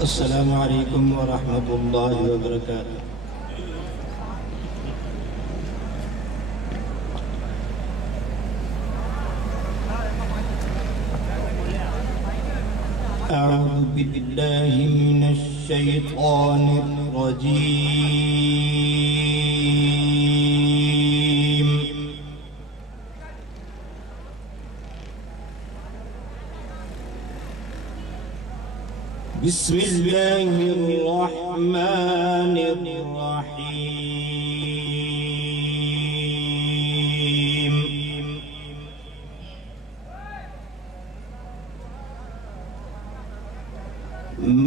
السلام عليكم ورحمة الله وبركاته. أعوذ بالله من الشيطان الرجيم. بسم الله الرحمن الرحيم.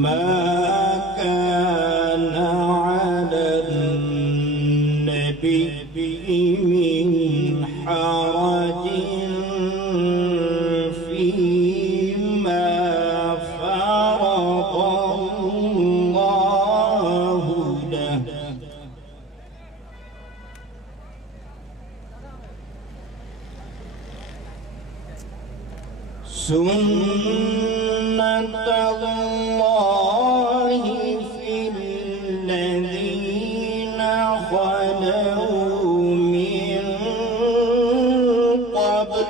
ما كان على النبي من حرج فيما فرض الله له سنة الله في الذين خلوا من قبل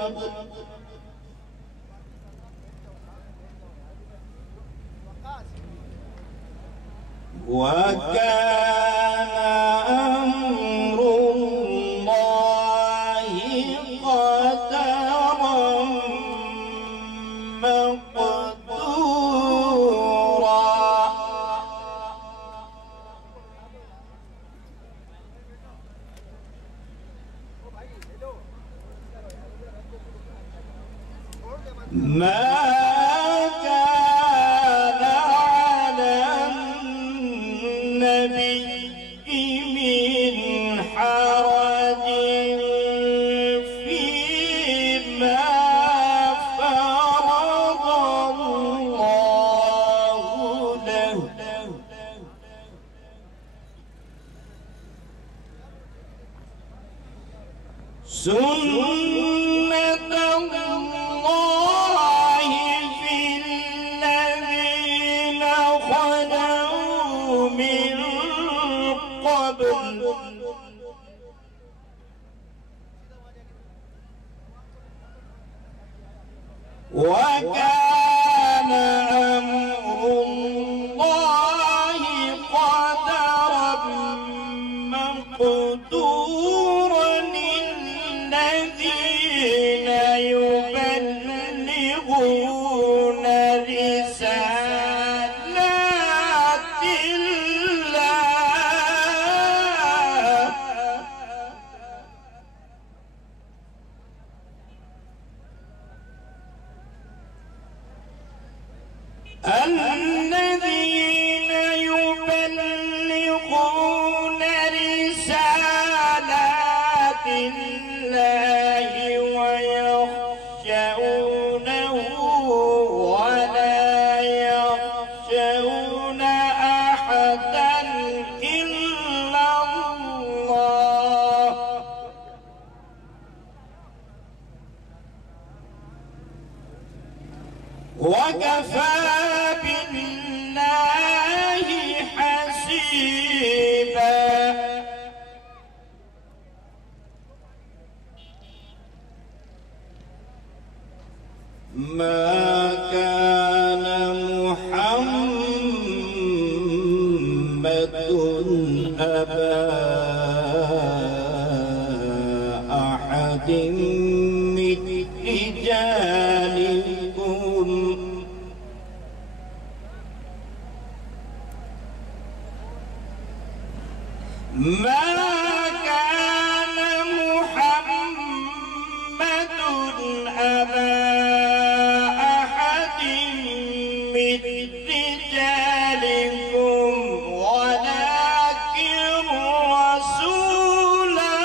وكان أمر الله قدرا مقدورا. ما كان على النبي من حرج فيما فرض الله له سنة الله في الذين خلوا من قبل وكان أمر الله قدرا مقدورا. الذين يبلغون رسالات الله الذين يبلغون رسالات الله ويخشونه ولا يخشون أحدا إلا الله وكفى بالله حسيبا. ما كان محمد أبا أحد من رجالكم ما كان محمد أبا أحد من رجالكم ولكن رسول الله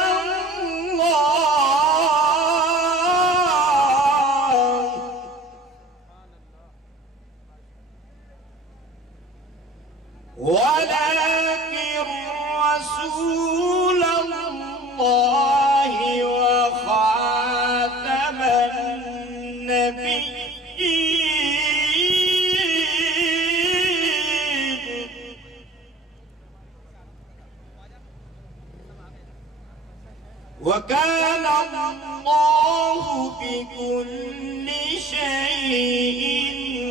رسول الله وخاتم النبيين وكان الله بكل شيء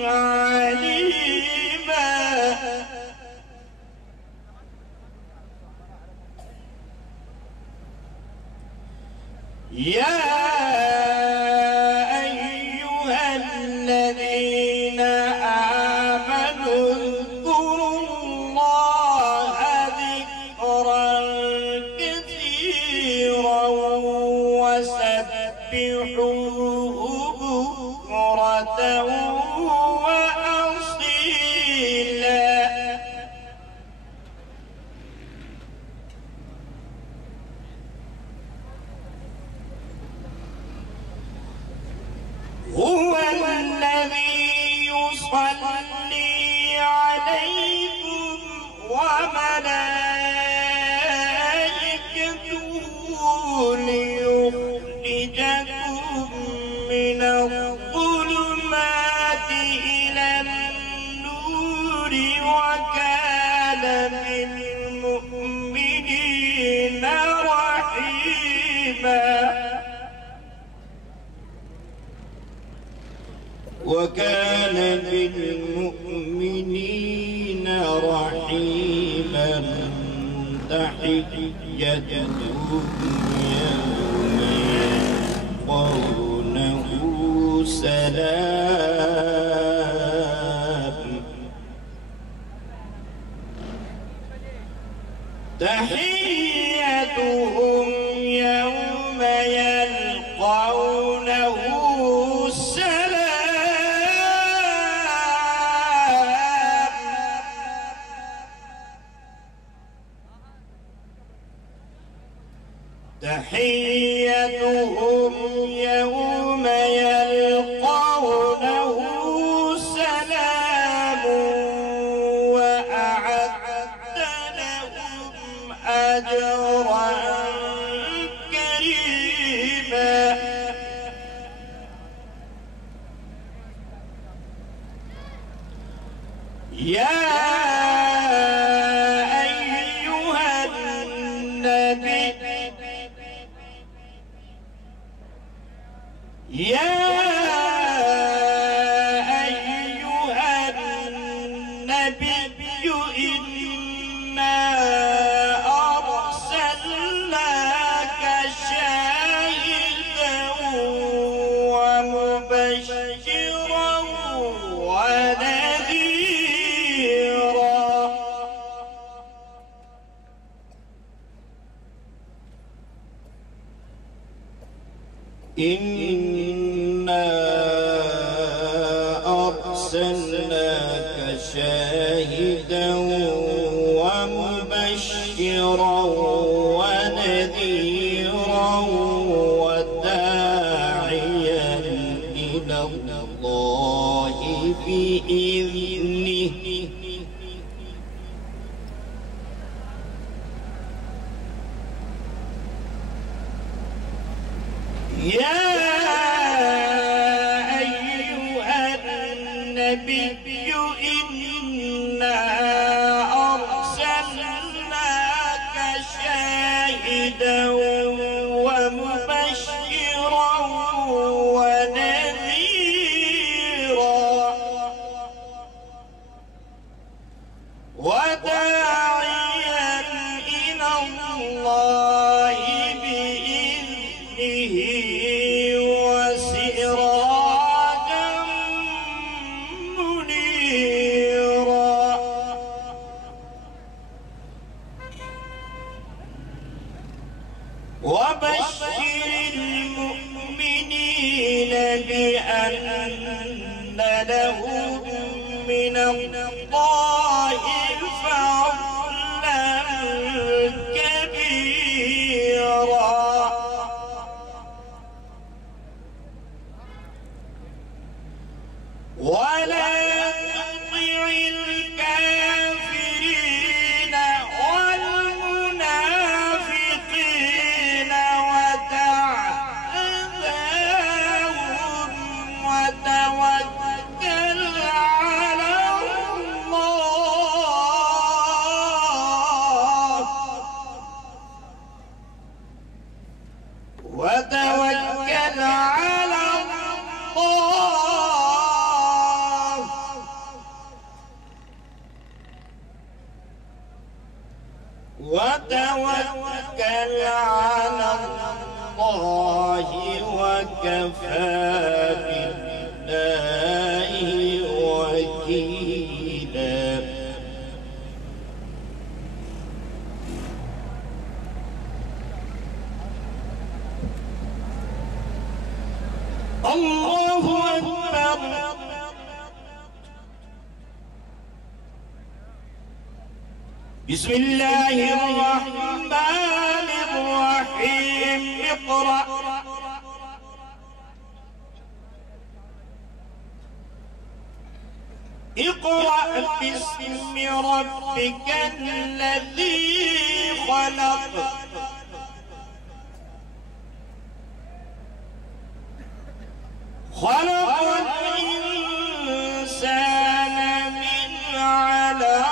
عليما. يا أيها الذين آمنوا اذكروا الله ذكرا كثيرا وسبحوه بكرة وأصيلا. هو الذي يصلي عليكم وملائكته ليخرجكم من الظلمات إلى النور وكان بالمؤمنين رحيما. وكان بالمؤمنين رحيما. تحيتهم يوم يلقونه سلام. تحيتهم يوم يلقونه تحيتهم يوم يلقونه سلام وأعد لهم أجرا كريما. يا أيها النبي إنا أرسلناك شاهدا ومبشرا ونذيرا. إنا أرسلناك شاهدا ومبشرا ونذيرا وداعيا إلى الله بإذنه يا أيها النبي إنا أرسلناك شاهدا ومبشرا ونذيرا وداعيا إلى الله بإذنه وسراجا منيرا. وبشر المؤمنين بأن لهم من الله فضلا كبيرا. ولا تطع الكافرين والمنافقين ودع أذاهم وتوكل على الله وتوكل على الله وكفى بالله وكيلا. الله أكبر. بسم الله الرحمن الرحيم. اقرأ اقرأ باسم ربك الذي خلق. خلق الإنسان من علق.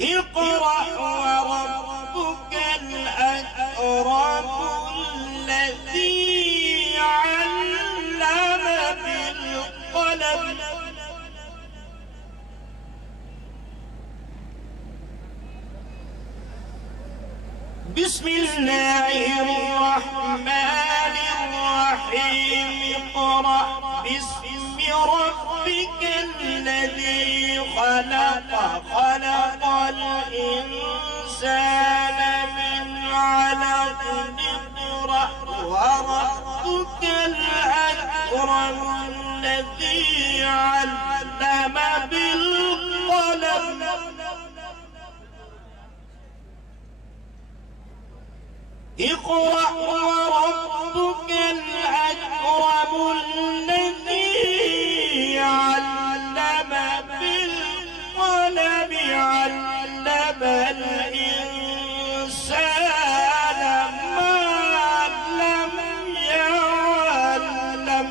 اقرأ وربك الأكرم الذي علم بالقلم. بسم الله الرحمن الرحيم. اقرأ باسم ربك الذي خلق. خلق الإنسان من علق. اقرأ وربك الأكرم الذي علم بالقلم. اقرأ وربك الأكرم الذي علم بالقلم. علم الإنسان ما لم يعلم.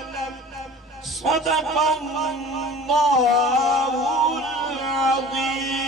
صدق الله العظيم.